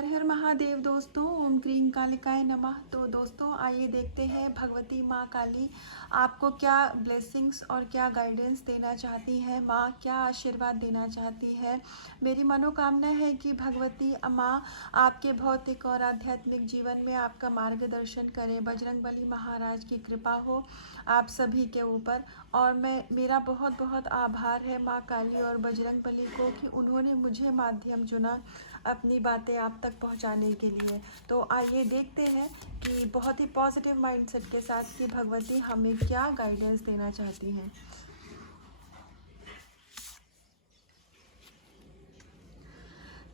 हर हर महादेव दोस्तों। ओम क्रीम कालिकाय नमः। तो दोस्तों आइए देखते हैं भगवती माँ काली आपको क्या ब्लेसिंग्स और क्या गाइडेंस देना चाहती है। माँ क्या आशीर्वाद देना चाहती है। मेरी मनोकामना है कि भगवती माँ आपके भौतिक और आध्यात्मिक जीवन में आपका मार्गदर्शन करें। बजरंगबली महाराज की कृपा हो आप सभी के ऊपर। और मेरा बहुत बहुत आभार है माँ काली और बजरंगबली को कि उन्होंने मुझे माध्यम चुना अपनी बातें आप तक पहुंचाने के लिए। तो आइए देखते हैं कि बहुत ही पॉजिटिव माइंडसेट के साथ कि भगवती हमें क्या गाइडेंस देना चाहती हैं।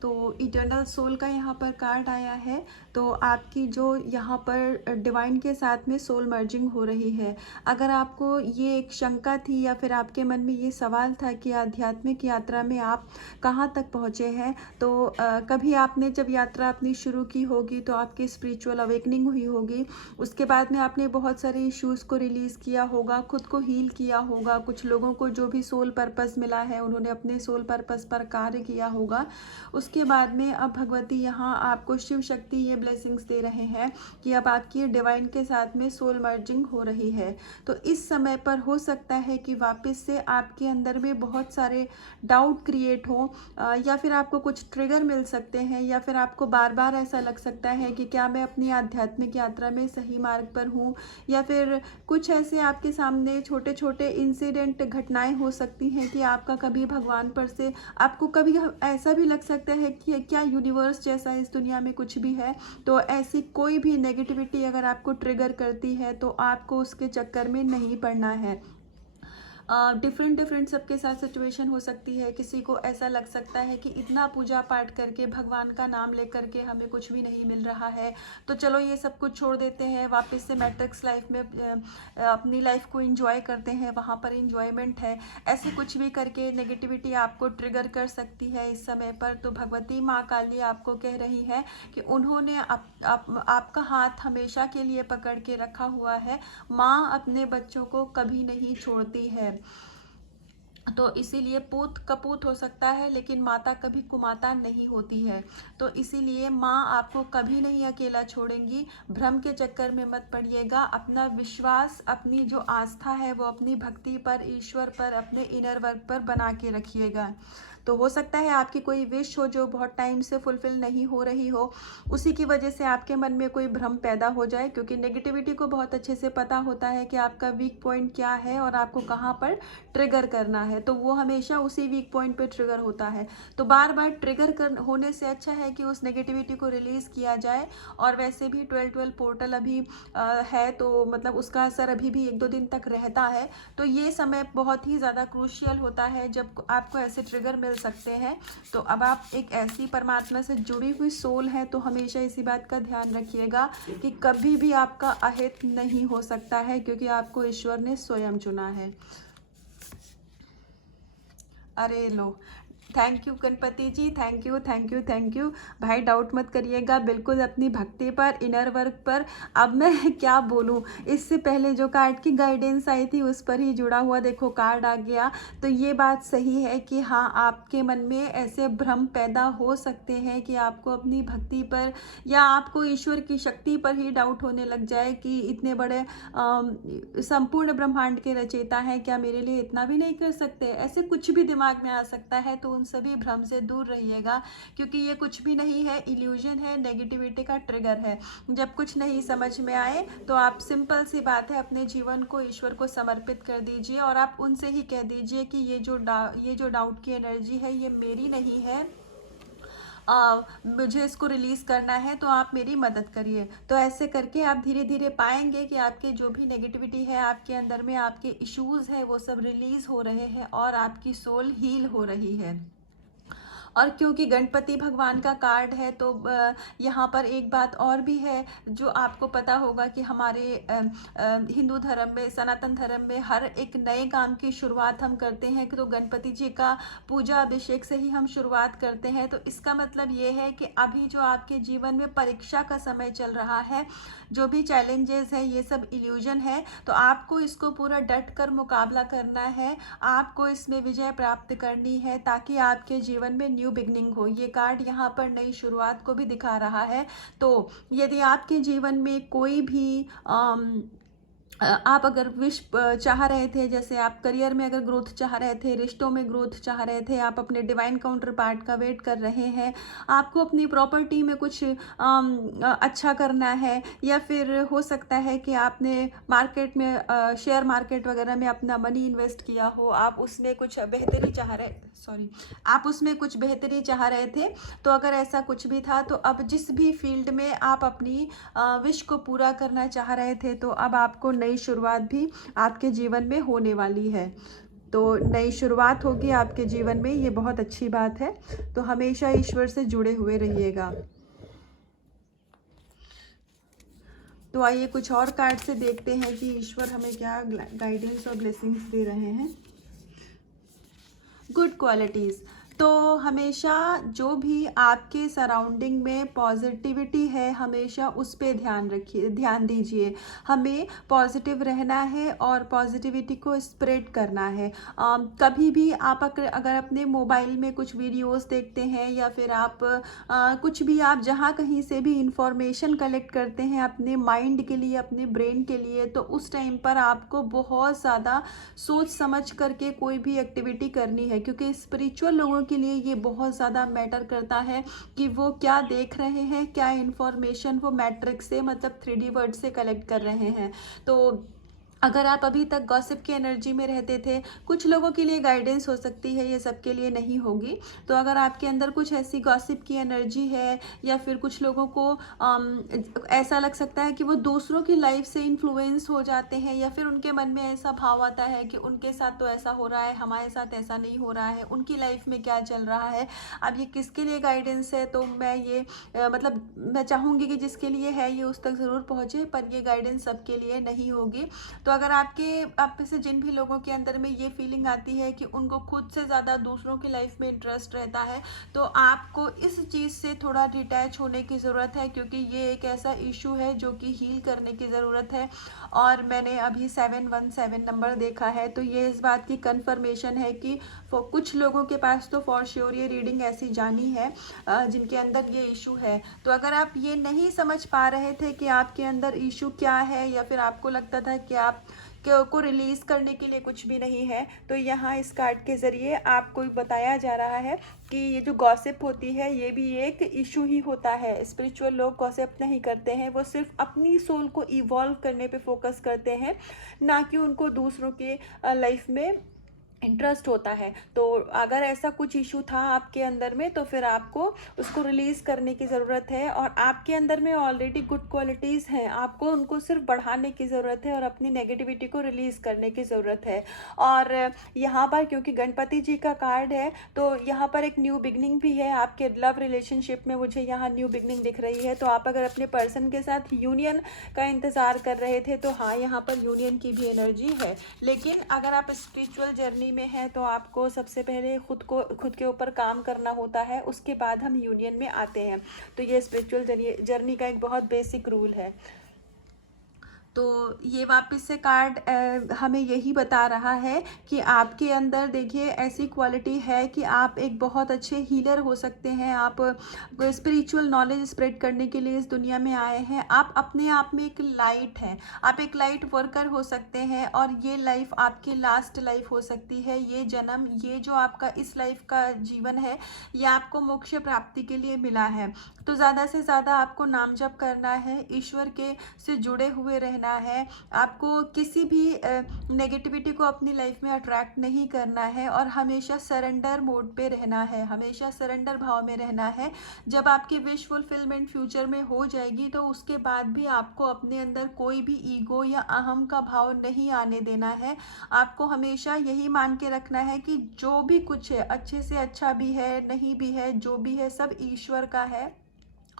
तो इटर्नल सोल का यहाँ पर कार्ड आया है। तो आपकी जो यहाँ पर डिवाइन के साथ में सोल मर्जिंग हो रही है। अगर आपको ये एक शंका थी या फिर आपके मन में ये सवाल था कि आध्यात्मिक यात्रा में आप कहाँ तक पहुँचे हैं, तो कभी आपने जब यात्रा अपनी शुरू की होगी तो आपकी स्पिरिचुअल अवेकनिंग हुई होगी। उसके बाद में आपने बहुत सारे इश्यूज़ को रिलीज़ किया होगा, खुद को हील किया होगा। कुछ लोगों को जो भी सोल पर्पस मिला है उन्होंने अपने सोल पर्पस पर कार्य किया होगा। उसके बाद में अब भगवती यहाँ आपको शिव शक्ति ये ब्लेसिंग्स दे रहे हैं कि अब आपकी डिवाइन के साथ में सोल मर्जिंग हो रही है। तो इस समय पर हो सकता है कि वापस से आपके अंदर में बहुत सारे डाउट क्रिएट हो, या फिर आपको कुछ ट्रिगर मिल सकते हैं, या फिर आपको बार बार ऐसा लग सकता है कि क्या मैं अपनी आध्यात्मिक यात्रा में सही मार्ग पर हूँ, या फिर कुछ ऐसे आपके सामने छोटे छोटे इंसिडेंट घटनाएं हो सकती हैं कि आपका कभी भगवान पर से आपको कभी ऐसा भी लग सकता है कि क्या यूनिवर्स जैसा इस दुनिया में कुछ भी है। तो ऐसी कोई भी नेगेटिविटी अगर आपको ट्रिगर करती है तो आपको उसके चक्कर में नहीं पड़ना है। डिफरेंट डिफरेंट सबके साथ सिचुएशन हो सकती है। किसी को ऐसा लग सकता है कि इतना पूजा पाठ करके भगवान का नाम लेकर के हमें कुछ भी नहीं मिल रहा है, तो चलो ये सब कुछ छोड़ देते हैं, वापस से मैट्रिक्स लाइफ में अपनी लाइफ को एंजॉय करते हैं, वहाँ पर एंजॉयमेंट है। ऐसे कुछ भी करके नेगेटिविटी आपको ट्रिगर कर सकती है इस समय पर। तो भगवती माँ काली आपको कह रही है कि उन्होंने आपका हाथ हमेशा के लिए पकड़ के रखा हुआ है। माँ अपने बच्चों को कभी नहीं छोड़ती है। तो इसीलिए पूत कपूत हो सकता है लेकिन माता कभी कुमाता नहीं होती है। तो इसीलिए माँ आपको कभी नहीं अकेला छोड़ेंगी। भ्रम के चक्कर में मत पड़िएगा। अपना विश्वास, अपनी जो आस्था है वो अपनी भक्ति पर, ईश्वर पर, अपने इनर वर्क पर बना के रखिएगा। तो हो सकता है आपकी कोई विश हो जो बहुत टाइम से फुलफिल नहीं हो रही हो, उसी की वजह से आपके मन में कोई भ्रम पैदा हो जाए, क्योंकि नेगेटिविटी को बहुत अच्छे से पता होता है कि आपका वीक पॉइंट क्या है और आपको कहाँ पर ट्रिगर करना है। तो वो हमेशा उसी वीक पॉइंट पे ट्रिगर होता है। तो बार बार ट्रिगर होने से अच्छा है कि उस नेगेटिविटी को रिलीज़ किया जाए। और वैसे भी 12-12 पोर्टल अभी है, तो मतलब उसका असर अभी भी 1-2 दिन तक रहता है। तो ये समय बहुत ही ज़्यादा क्रूशियल होता है जब आपको ऐसे ट्रिगर मिल सकते हैं। तो अब आप एक ऐसी परमात्मा से जुड़ी हुई सोल है, तो हमेशा इसी बात का ध्यान रखिएगा कि कभी भी आपका अहित नहीं हो सकता है, क्योंकि आपको ईश्वर ने स्वयं चुना है। अरे लो, thank you Ganpati ji, thank you thank you thank you. भाई डाउट मत करिएगा, बिल्कुल अपनी भक्ति पर, इनर वर्क पर। अब मैं क्या बोलूँ, इससे पहले जो कार्ड की गाइडेंस आई थी उस पर ही जुड़ा हुआ देखो कार्ड आ गया। तो ये बात सही है कि हाँ, आपके मन में ऐसे भ्रम पैदा हो सकते हैं कि आपको अपनी भक्ति पर या आपको ईश्वर की शक्ति पर ही डाउट होने लग जाए कि इतने बड़े संपूर्ण ब्रह्मांड के रचयिता हैं, क्या मेरे लिए इतना भी नहीं कर सकते। ऐसे कुछ भी दिमाग में आ सकता है। तो उन सभी भ्रम से दूर रहिएगा, क्योंकि ये कुछ भी नहीं है, इल्यूजन है, नेगेटिविटी का ट्रिगर है। जब कुछ नहीं समझ में आए तो आप, सिंपल सी बात है, अपने जीवन को ईश्वर को समर्पित कर दीजिए और आप उनसे ही कह दीजिए कि ये जो डाउट की एनर्जी है ये मेरी नहीं है, मुझे इसको रिलीज़ करना है, तो आप मेरी मदद करिए। तो ऐसे करके आप धीरे धीरे पाएंगे कि आपके जो भी नेगेटिविटी है आपके अंदर में, आपके इश्यूज़ है वो सब रिलीज़ हो रहे हैं और आपकी सोल हील हो रही है। और क्योंकि गणपति भगवान का कार्ड है, तो यहाँ पर एक बात और भी है जो आपको पता होगा कि हमारे हिंदू धर्म में, सनातन धर्म में, हर एक नए काम की शुरुआत हम करते हैं तो गणपति जी का पूजा अभिषेक से ही हम शुरुआत करते हैं। तो इसका मतलब ये है कि अभी जो आपके जीवन में परीक्षा का समय चल रहा है, जो भी चैलेंजेस है ये सब इल्यूजन है, तो आपको इसको पूरा डट कर मुकाबला करना है, आपको इसमें विजय प्राप्त करनी है, ताकि आपके जीवन में न्यू न्यू बिगनिंग हो। ये कार्ड यहाँ पर नई शुरुआत को भी दिखा रहा है। तो यदि आपके जीवन में कोई भी आप अगर विश चाह रहे थे, जैसे आप करियर में अगर ग्रोथ चाह रहे थे, रिश्तों में ग्रोथ चाह रहे थे, आप अपने डिवाइन काउंटर पार्ट का वेट कर रहे हैं, आपको अपनी प्रॉपर्टी में कुछ अच्छा करना है, या फिर हो सकता है कि आपने मार्केट में शेयर मार्केट वगैरह में अपना मनी इन्वेस्ट किया हो, आप उसमें कुछ बेहतरी चाह रहे आप उसमें कुछ बेहतरी चाह रहे थे। तो अगर ऐसा कुछ भी था, तो अब जिस भी फील्ड में आप अपनी विश को पूरा करना चाह रहे थे, तो अब आपको नई शुरुआत भी आपके जीवन में होने वाली है। तो नई शुरुआत होगी आपके जीवन में, ये बहुत अच्छी बात है। तो हमेशा ईश्वर से जुड़े हुए रहिएगा। तो आइए कुछ और कार्ड से देखते हैं कि ईश्वर हमें क्या गाइडेंस और ब्लेसिंग्स दे रहे हैं। Good qualities. तो हमेशा जो भी आपके सराउंडिंग में पॉजिटिविटी है, हमेशा उस पे ध्यान रखिए, ध्यान दीजिए। हमें पॉजिटिव रहना है और पॉजिटिविटी को स्प्रेड करना है। कभी भी आप अगर अपने मोबाइल में कुछ वीडियोस देखते हैं, या फिर आप कुछ भी, आप जहाँ कहीं से भी इंफॉर्मेशन कलेक्ट करते हैं अपने माइंड के लिए, अपने ब्रेन के लिए, तो उस टाइम पर आपको बहुत ज़्यादा सोच समझ करके कोई भी एक्टिविटी करनी है, क्योंकि स्पिरिचुअल लोगों के लिए ये बहुत ज़्यादा मैटर करता है कि वो क्या देख रहे हैं, क्या इन्फॉर्मेशन वो मैट्रिक्स से, मतलब 3D वर्ड से कलेक्ट कर रहे हैं। तो अगर आप अभी तक गॉसिप की एनर्जी में रहते थे, कुछ लोगों के लिए गाइडेंस हो सकती है, ये सबके लिए नहीं होगी। तो अगर आपके अंदर कुछ ऐसी गॉसिप की एनर्जी है, या फिर कुछ लोगों को ऐसा लग सकता है कि वो दूसरों की लाइफ से इन्फ्लुएंस हो जाते हैं, या फिर उनके मन में ऐसा भाव आता है कि उनके साथ तो ऐसा हो रहा है, हमारे साथ ऐसा नहीं हो रहा है, उनकी लाइफ में क्या चल रहा है। अब ये किसके लिए गाइडेंस है, तो मैं ये मतलब मैं चाहूँगी कि जिसके लिए है ये उस तक ज़रूर पहुँचे, पर ये गाइडेंस सबके लिए नहीं होगी। तो अगर आप में से जिन भी लोगों के अंदर में ये फीलिंग आती है कि उनको खुद से ज़्यादा दूसरों की लाइफ में इंटरेस्ट रहता है, तो आपको इस चीज़ से थोड़ा डिटैच होने की ज़रूरत है, क्योंकि ये एक ऐसा इशू है जो कि हील करने की ज़रूरत है। और मैंने अभी 717 नंबर देखा है, तो ये इस बात की कंफर्मेशन है कि कुछ लोगों के पास तो फॉर श्योर ये रीडिंग ऐसी जानी है जिनके अंदर ये इशू है। तो अगर आप ये नहीं समझ पा रहे थे कि आपके अंदर इशू क्या है, या फिर आपको लगता था कि आप को रिलीज करने के लिए कुछ भी नहीं है, तो यहाँ इस कार्ड के ज़रिए आपको बताया जा रहा है कि ये जो गॉसिप होती है, ये भी एक इशू ही होता है। स्पिरिचुअल लोग गॉसिप नहीं करते हैं, वो सिर्फ अपनी सोल को इवॉल्व करने पे फोकस करते हैं, ना कि उनको दूसरों के लाइफ में इंटरेस्ट होता है। तो अगर ऐसा कुछ इशू था आपके अंदर में, तो फिर आपको उसको रिलीज़ करने की ज़रूरत है। और आपके अंदर में ऑलरेडी गुड क्वालिटीज़ हैं, आपको उनको सिर्फ बढ़ाने की ज़रूरत है और अपनी नेगेटिविटी को रिलीज़ करने की ज़रूरत है। और यहाँ पर क्योंकि गणपति जी का कार्ड है, तो यहाँ पर एक न्यू बिगनिंग भी है आपके लव रिलेशनशिप में। मुझे यहाँ न्यू बिगनिंग दिख रही है। तो आप अगर अपने पर्सन के साथ यूनियन का इंतज़ार कर रहे थे, तो हाँ, यहाँ पर यूनियन की भी एनर्जी है। लेकिन अगर आप स्पिरिचुअल जर्नी में है, तो आपको सबसे पहले खुद के ऊपर काम करना होता है, उसके बाद हम यूनियन में आते हैं। तो ये स्पिरिचुअल जर्नी का एक बहुत बेसिक रूल है। तो ये वापस से कार्ड हमें यही बता रहा है कि आपके अंदर देखिए ऐसी क्वालिटी है कि आप एक बहुत अच्छे हीलर हो सकते हैं। आप स्पिरिचुअल नॉलेज स्प्रेड करने के लिए इस दुनिया में आए हैं। आप अपने आप में एक लाइट हैं, आप एक लाइट वर्कर हो सकते हैं, और ये लाइफ आपकी लास्ट लाइफ हो सकती है। ये जन्म, ये जो आपका इस लाइफ का जीवन है, ये आपको मोक्ष प्राप्ति के लिए मिला है। तो ज़्यादा से ज़्यादा आपको नाम जप करना है, ईश्वर के से जुड़े हुए रहना है। आपको किसी भी नेगेटिविटी को अपनी लाइफ में अट्रैक्ट नहीं करना है, और हमेशा सरेंडर मोड पे रहना है, हमेशा सरेंडर भाव में रहना है। जब आपकी विश फुलफिलमेंट फ्यूचर में हो जाएगी, तो उसके बाद भी आपको अपने अंदर कोई भी ईगो या अहम का भाव नहीं आने देना है। आपको हमेशा यही मान के रखना है कि जो भी कुछ है, अच्छे से अच्छा भी है, नहीं भी है, जो भी है सब ईश्वर का है।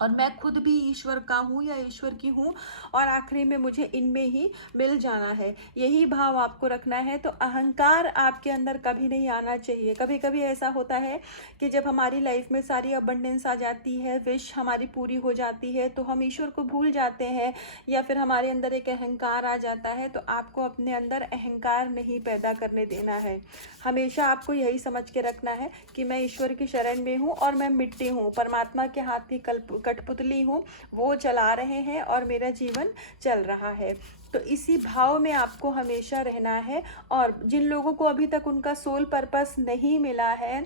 और मैं खुद भी ईश्वर का हूँ या ईश्वर की हूँ, और आखिरी में मुझे इनमें ही मिल जाना है। यही भाव आपको रखना है। तो अहंकार आपके अंदर कभी नहीं आना चाहिए। कभी कभी ऐसा होता है कि जब हमारी लाइफ में सारी अबंडेंस आ जाती है, विश हमारी पूरी हो जाती है, तो हम ईश्वर को भूल जाते हैं, या फिर हमारे अंदर एक अहंकार आ जाता है। तो आपको अपने अंदर अहंकार नहीं पैदा करने देना है। हमेशा आपको यही समझ के रखना है कि मैं ईश्वर की शरण में हूँ और मैं मिट्टी हूँ, परमात्मा के हाथ की कठपुतली हूँ, वो चला रहे हैं और मेरा जीवन चल रहा है। तो इसी भाव में आपको हमेशा रहना है। और जिन लोगों को अभी तक उनका सोल पर्पस नहीं मिला है,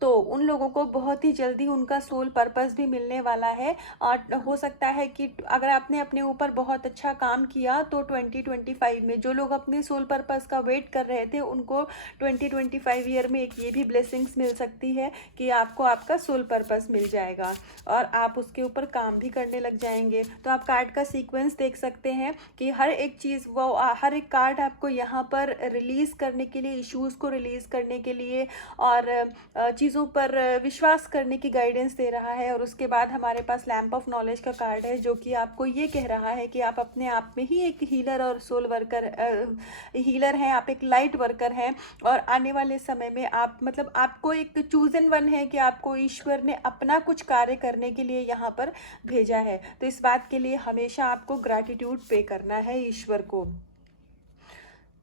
तो उन लोगों को बहुत ही जल्दी उनका सोल पर्पस भी मिलने वाला है। और हो सकता है कि अगर आपने अपने ऊपर बहुत अच्छा काम किया, तो 2025 में जो लोग अपने सोल पर्पस का वेट कर रहे थे, उनको 2025 ईयर में एक ये भी ब्लेसिंग्स मिल सकती है कि आपको आपका सोल पर्पस मिल जाएगा और आप उसके ऊपर काम भी करने लग जाएंगे। तो आप कार्ड का सीक्वेंस देख सकते हैं कि हर एक चीज़, वो हर एक कार्ड आपको यहाँ पर रिलीज़ करने के लिए, इश्यूज़ को रिलीज़ करने के लिए और चीज़ों पर विश्वास करने की गाइडेंस दे रहा है। और उसके बाद हमारे पास लैंप ऑफ नॉलेज का कार्ड है, जो कि आपको ये कह रहा है कि आप अपने आप में ही एक हीलर और सोल वर्कर, हीलर हैं, आप एक लाइट वर्कर हैं। और आने वाले समय में आप, मतलब आपको एक चूजन वन है कि आपको ईश्वर ने अपना कुछ कार्य करने के लिए यहाँ पर भेजा है। तो इस बात के लिए हमेशा आपको ग्रैटिट्यूड पे करना है ईश्वर को।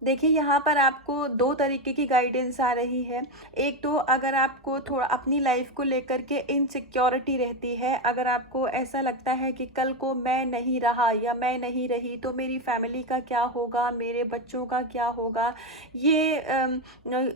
देखिए, यहाँ पर आपको दो तरीके की गाइडेंस आ रही है। एक तो अगर आपको थोड़ा अपनी लाइफ को लेकर के इनसिक्योरिटी रहती है, अगर आपको ऐसा लगता है कि कल को मैं नहीं रहा या मैं नहीं रही तो मेरी फैमिली का क्या होगा, मेरे बच्चों का क्या होगा, ये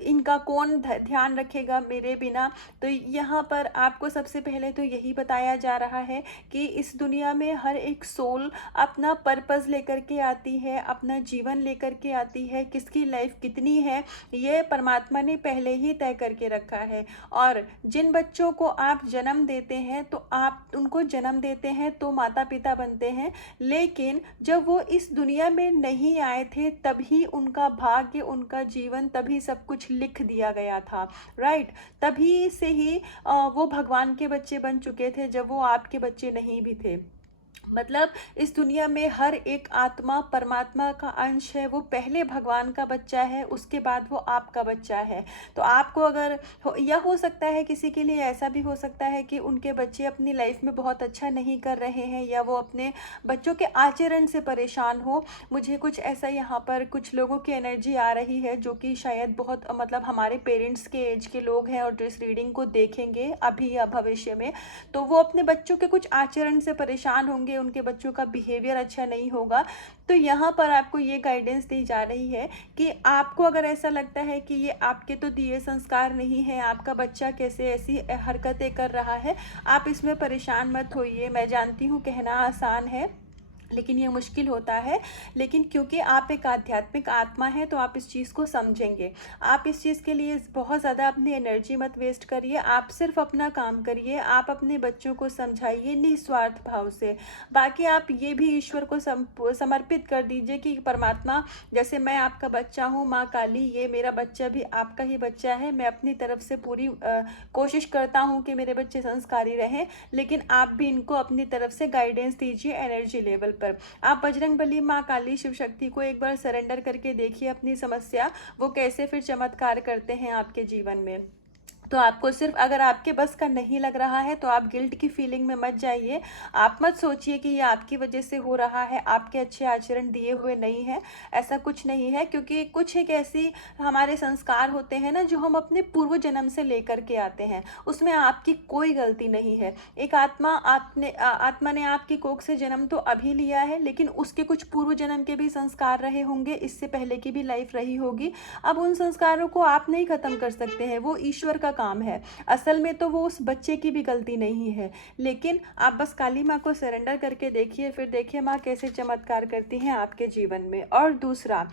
इनका कौन ध्यान रखेगा मेरे बिना। तो यहाँ पर आपको सबसे पहले तो यही बताया जा रहा है कि इस दुनिया में हर एक सोल अपना पर्पस लेकर के आती है, अपना जीवन लेकर के आती है। किसकी लाइफ कितनी है, ये परमात्मा ने पहले ही तय करके रखा है। और जिन बच्चों को आप जन्म देते हैं, तो आप उनको जन्म देते हैं तो माता पिता बनते हैं, लेकिन जब वो इस दुनिया में नहीं आए थे, तभी उनका भाग्य, उनका जीवन, तभी सब कुछ लिख दिया गया था। राइट, तभी से ही वो भगवान के बच्चे बन चुके थे, जब वो आपके बच्चे नहीं भी थे। मतलब इस दुनिया में हर एक आत्मा परमात्मा का अंश है, वो पहले भगवान का बच्चा है, उसके बाद वो आपका बच्चा है। तो आपको अगर या हो सकता है किसी के लिए ऐसा भी हो सकता है कि उनके बच्चे अपनी लाइफ में बहुत अच्छा नहीं कर रहे हैं, या वो अपने बच्चों के आचरण से परेशान हो। मुझे कुछ ऐसा यहाँ पर कुछ लोगों की एनर्जी आ रही है, जो कि शायद बहुत मतलब हमारे पेरेंट्स के एज के लोग हैं, और जो इस रीडिंग को देखेंगे अभी या भविष्य में, तो वो अपने बच्चों के कुछ आचरण से परेशान होंगे, उनके बच्चों का बिहेवियर अच्छा नहीं होगा। तो यहाँ पर आपको ये गाइडेंस दी जा रही है कि आपको अगर ऐसा लगता है कि ये आपके तो दिए संस्कार नहीं है, आपका बच्चा कैसे ऐसी हरकतें कर रहा है, आप इसमें परेशान मत होइए। मैं जानती हूँ कहना आसान है, लेकिन ये मुश्किल होता है। लेकिन क्योंकि आप एक आध्यात्मिक आत्मा है, तो आप इस चीज़ को समझेंगे। आप इस चीज़ के लिए बहुत ज़्यादा अपनी एनर्जी मत वेस्ट करिए, आप सिर्फ अपना काम करिए, आप अपने बच्चों को समझाइए निस्वार्थ भाव से। बाकी आप ये भी ईश्वर को समर्पित कर दीजिए कि परमात्मा, जैसे मैं आपका बच्चा हूँ, माँ काली ये मेरा बच्चा भी आपका ही बच्चा है, मैं अपनी तरफ से पूरी कोशिश करता हूँ कि मेरे बच्चे संस्कारी रहें, लेकिन आप भी इनको अपनी तरफ से गाइडेंस दीजिए एनर्जी लेवल पर। आप बजरंग बली, माँ काली, शिव शक्ति को एक बार सरेंडर करके देखिए अपनी समस्या, वो कैसे फिर चमत्कार करते हैं आपके जीवन में। तो आपको सिर्फ, अगर आपके बस का नहीं लग रहा है, तो आप गिल्ट की फीलिंग में मत जाइए। आप मत सोचिए कि ये आपकी वजह से हो रहा है, आपके अच्छे आचरण दिए हुए नहीं है, ऐसा कुछ नहीं है। क्योंकि कुछ एक ऐसी हमारे संस्कार होते हैं ना, जो हम अपने पूर्व जन्म से लेकर के आते हैं, उसमें आपकी कोई गलती नहीं है। एक आत्मा ने आपकी कोख से जन्म तो अभी लिया है, लेकिन उसके कुछ पूर्व जन्म के भी संस्कार रहे होंगे, इससे पहले की भी लाइफ रही होगी। अब उन संस्कारों को आप नहीं खत्म कर सकते हैं, वो ईश्वर का काम है। असल में तो वो उस बच्चे की भी गलती नहीं है। लेकिन आप बस काली माँ को सरेंडर करके देखिए, फिर देखिए माँ कैसे चमत्कार करती हैं आपके जीवन में। और दूसरा,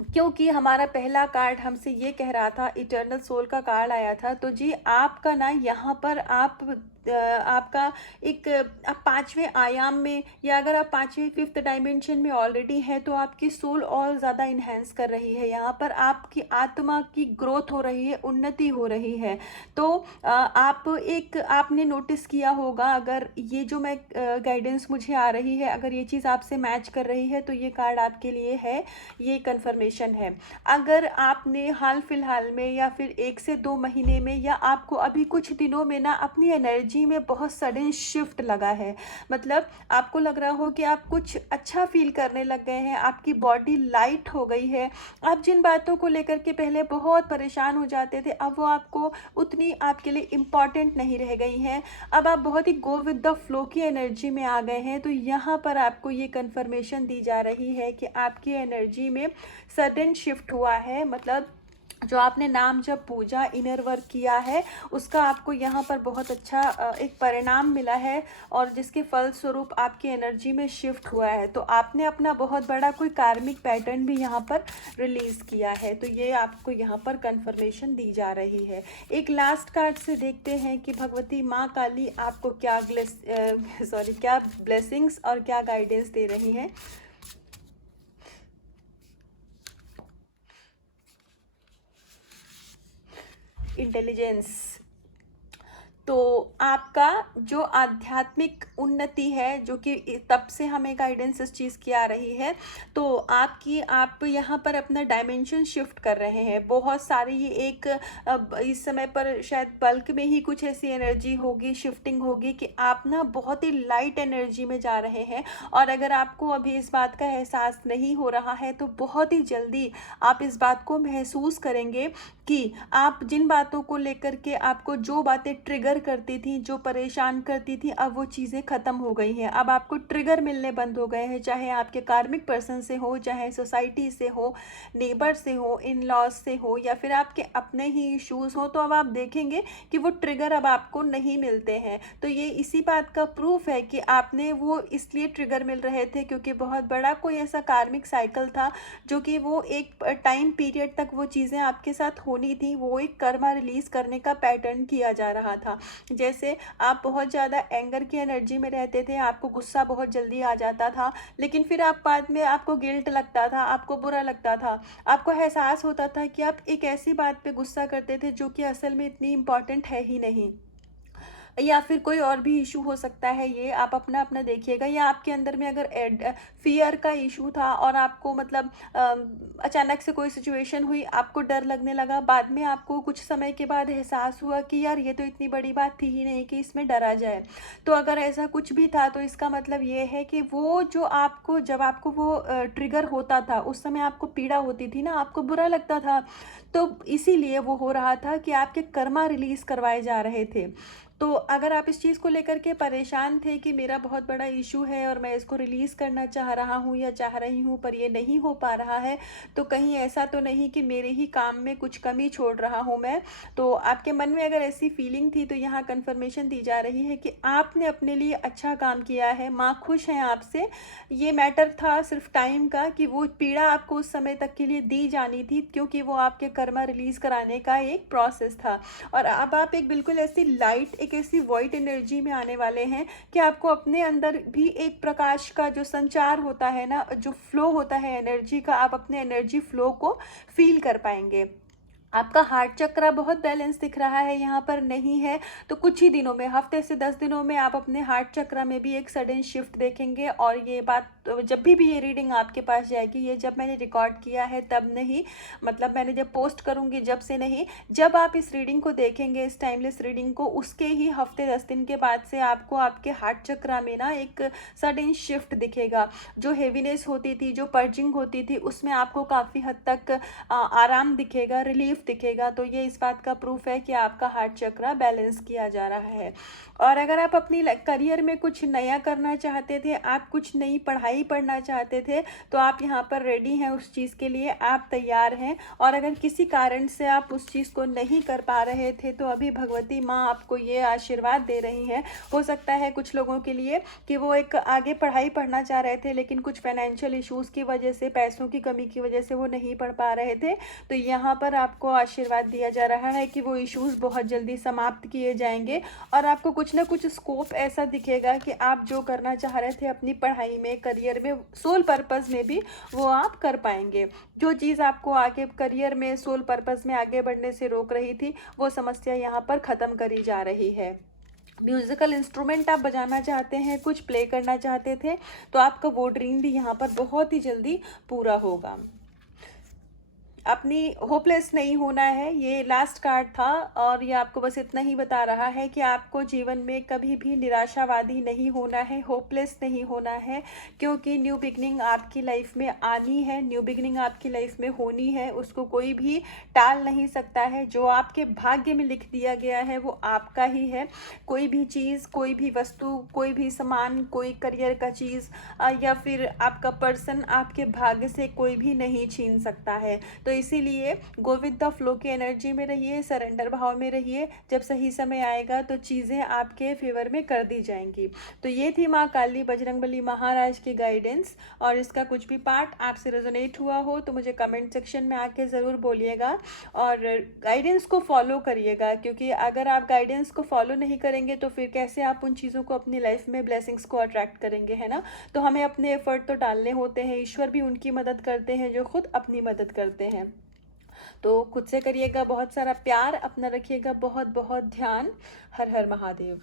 क्योंकि हमारा पहला कार्ड हमसे ये कह रहा था, इटर्नल सोल का कार्ड आया था, तो जी आपका ना यहाँ पर आपका एक आप पाँचवें आयाम में, या अगर आप पाँचवें फिफ्थ डायमेंशन में ऑलरेडी है, तो आपकी सोल और ज़्यादा इन्हेंस कर रही है। यहाँ पर आपकी आत्मा की ग्रोथ हो रही है, उन्नति हो रही है। तो आपने नोटिस किया होगा, अगर ये जो मैं गाइडेंस मुझे आ रही है, अगर ये चीज़ आपसे मैच कर रही है, तो ये कार्ड आपके लिए है, ये कंफर्मेशन है। अगर आपने हाल फिलहाल में या फिर 1 से 2 महीने में, या आपको अभी कुछ दिनों में ना अपनी एनर्जी में बहुत सडन शिफ्ट लगा है, मतलब आपको लग रहा हो कि आप कुछ अच्छा फील करने लग गए हैं, आपकी बॉडी लाइट हो गई है, आप जिन बातों को लेकर के पहले बहुत परेशान हो जाते थे, अब वो आपको उतनी आपके लिए इम्पॉर्टेंट नहीं रह गई हैं, अब आप बहुत ही गो विद द फ्लो की एनर्जी में आ गए हैं। तो यहाँ पर आपको ये कंफर्मेशन दी जा रही है कि आपकी एनर्जी में सडन शिफ्ट हुआ है, मतलब जो आपने नाम जब पूजा इनर वर्क किया है, उसका आपको यहाँ पर बहुत अच्छा एक परिणाम मिला है, और जिसके फलस्वरूप आपकी एनर्जी में शिफ्ट हुआ है। तो आपने अपना बहुत बड़ा कोई कार्मिक पैटर्न भी यहाँ पर रिलीज़ किया है, तो ये आपको यहाँ पर कंफर्मेशन दी जा रही है। एक लास्ट कार्ड से देखते हैं कि भगवती माँ काली आपको क्या क्या ब्लेसिंग्स और क्या गाइडेंस दे रही हैं। इंटेलिजेंस। तो आपका जो आध्यात्मिक उन्नति है, जो कि तब से हमें गाइडेंस इस चीज़ की आ रही है, तो आप यहाँ पर अपना डायमेंशन शिफ्ट कर रहे हैं। बहुत सारी ये एक इस समय पर शायद बल्क में ही कुछ ऐसी एनर्जी होगी, शिफ्टिंग होगी कि आप ना बहुत ही लाइट एनर्जी में जा रहे हैं। और अगर आपको अभी इस बात का एहसास नहीं हो रहा है, तो बहुत ही जल्दी आप इस बात को महसूस करेंगे कि आप जिन बातों को लेकर के, आपको जो बातें ट्रिगर करती थी, जो परेशान करती थी, अब वो चीज़ें ख़त्म हो गई हैं। अब आपको ट्रिगर मिलने बंद हो गए हैं, चाहे आपके कार्मिक पर्सन से हो, चाहे सोसाइटी से हो, नेबर से हो, इन लॉज से हो, या फिर आपके अपने ही इश्यूज़ हो। तो अब आप देखेंगे कि वो ट्रिगर अब आपको नहीं मिलते हैं। तो ये इसी बात का प्रूफ है कि आपने वो इसलिए ट्रिगर मिल रहे थे क्योंकि बहुत बड़ा कोई ऐसा कार्मिक साइकिल था, जो कि वो एक टाइम पीरियड तक वो चीज़ें आपके साथ होनी थी, वो एक कर्मा रिलीज करने का पैटर्न किया जा रहा था। जैसे आप बहुत ज़्यादा एंगर की एनर्जी में रहते थे, आपको गुस्सा बहुत जल्दी आ जाता था, लेकिन फिर आप बाद में आपको गिल्ट लगता था, आपको बुरा लगता था, आपको एहसास होता था कि आप एक ऐसी बात पे गुस्सा करते थे जो कि असल में इतनी इम्पॉर्टेंट है ही नहीं, या फिर कोई और भी इशू हो सकता है। ये आप अपना अपना देखिएगा। या आपके अंदर में अगर फियर का इशू था, और आपको मतलब अचानक से कोई सिचुएशन हुई, आपको डर लगने लगा, बाद में आपको कुछ समय के बाद एहसास हुआ कि यार ये तो इतनी बड़ी बात थी ही नहीं कि इसमें डरा जाए। तो अगर ऐसा कुछ भी था, तो इसका मतलब ये है कि वो जो आपको, जब आपको वो ट्रिगर होता था, उस समय आपको पीड़ा होती थी ना, आपको बुरा लगता था, तो इसीलिए वो हो रहा था कि आपके कर्मा रिलीज करवाए जा रहे थे। तो अगर आप इस चीज़ को लेकर के परेशान थे कि मेरा बहुत बड़ा इशू है और मैं इसको रिलीज़ करना चाह रहा हूँ या चाह रही हूँ, पर ये नहीं हो पा रहा है, तो कहीं ऐसा तो नहीं कि मेरे ही काम में कुछ कमी छोड़ रहा हूँ मैं। तो आपके मन में अगर ऐसी फीलिंग थी, तो यहाँ कंफर्मेशन दी जा रही है कि आपने अपने लिए अच्छा काम किया है, माँ खुश हैं आपसे। ये मैटर था सिर्फ टाइम का, कि वो पीड़ा आपको उस समय तक के लिए दी जानी थी, क्योंकि वो आपके कर्मा रिलीज़ कराने का एक प्रोसेस था। और अब आप एक बिल्कुल ऐसी लाइट, एक ऐसी वाइट एनर्जी में आने वाले हैं कि आपको अपने अंदर भी एक प्रकाश का जो संचार होता है ना, जो फ्लो होता है एनर्जी का, आप अपने एनर्जी फ्लो को फील कर पाएंगे। आपका हार्ट चक्रा बहुत बैलेंस दिख रहा है, यहाँ पर नहीं है, तो कुछ ही दिनों में, हफ्ते से 10 दिनों में आप अपने हार्ट चक्रा में भी एक सडन शिफ्ट देखेंगे। और ये बात जब भी ये रीडिंग आपके पास जाएगी, ये जब मैंने रिकॉर्ड किया है तब नहीं, मतलब मैंने जब पोस्ट करूँगी जब से नहीं, जब आप इस रीडिंग को देखेंगे, इस टाइमलेस रीडिंग को, उसके ही हफ्ते 10 दिन के बाद से आपको आपके हार्ट चक्रा में ना एक सडन शिफ्ट दिखेगा। जो हेवीनेस होती थी, जो पर्जिंग होती थी, उसमें आपको काफ़ी हद तक आराम दिखेगा, रिलीफ दिखेगा। तो ये इस बात का प्रूफ है कि आपका हार्ट चक्रा बैलेंस किया जा रहा है। और अगर आप अपनी करियर में कुछ नया करना चाहते थे, आप कुछ नई पढ़ाई पढ़ाई पढ़ना चाहते थे तो आप यहाँ पर रेडी हैं, उस चीज़ के लिए आप तैयार हैं। और अगर किसी कारण से आप उस चीज़ को नहीं कर पा रहे थे तो अभी भगवती माँ आपको ये आशीर्वाद दे रही हैं। हो सकता है कुछ लोगों के लिए कि वो एक आगे पढ़ाई पढ़ना चाह रहे थे लेकिन कुछ फाइनेंशियल इश्यूज़ की वजह से, पैसों की कमी की वजह से वो नहीं पढ़ पा रहे थे। तो यहाँ पर आपको आशीर्वाद दिया जा रहा है कि वो इश्यूज़ बहुत जल्दी समाप्त किए जाएंगे और आपको कुछ ना कुछ स्कोप ऐसा दिखेगा कि आप जो करना चाह रहे थे अपनी पढ़ाई में, करियर में, सोल पर्पस में भी, वो आप कर पाएंगे। जो चीज़ आपको आगे करियर में, सोल पर्पस में आगे बढ़ने से रोक रही थी, वो समस्या यहाँ पर ख़त्म करी जा रही है। म्यूज़िकल इंस्ट्रूमेंट आप बजाना चाहते हैं, कुछ प्ले करना चाहते थे, तो आपका वो ड्रीम भी यहाँ पर बहुत ही जल्दी पूरा होगा। अपनी होपलेस नहीं होना है, ये लास्ट कार्ड था और ये आपको बस इतना ही बता रहा है कि आपको जीवन में कभी भी निराशावादी नहीं होना है, होपलेस नहीं होना है, क्योंकि न्यू बिगनिंग आपकी लाइफ में आनी है, न्यू बिगनिंग आपकी लाइफ में होनी है, उसको कोई भी टाल नहीं सकता है। जो आपके भाग्य में लिख दिया गया है वो आपका ही है। कोई भी चीज़, कोई भी वस्तु, कोई भी सामान, कोई करियर का चीज़ या फिर आपका पर्सन आपके भाग्य से कोई भी नहीं छीन सकता है। तो इसीलिए गो विद द फ्लो की एनर्जी में रहिए, सरेंडर भाव में रहिए। जब सही समय आएगा तो चीज़ें आपके फेवर में कर दी जाएंगी। तो ये थी माँ काली बजरंगबली महाराज की गाइडेंस, और इसका कुछ भी पार्ट आपसे रेजोनेट हुआ हो तो मुझे कमेंट सेक्शन में आके ज़रूर बोलिएगा और गाइडेंस को फॉलो करिएगा, क्योंकि अगर आप गाइडेंस को फॉलो नहीं करेंगे तो फिर कैसे आप उन चीज़ों को अपनी लाइफ में, ब्लेसिंग्स को अट्रैक्ट करेंगे, है ना। तो हमें अपने एफर्ट तो डालने होते हैं, ईश्वर भी उनकी मदद करते हैं जो खुद अपनी मदद करते हैं। तो खुद से करिएगा बहुत सारा प्यार, अपना रखिएगा बहुत बहुत ध्यान। हर हर महादेव।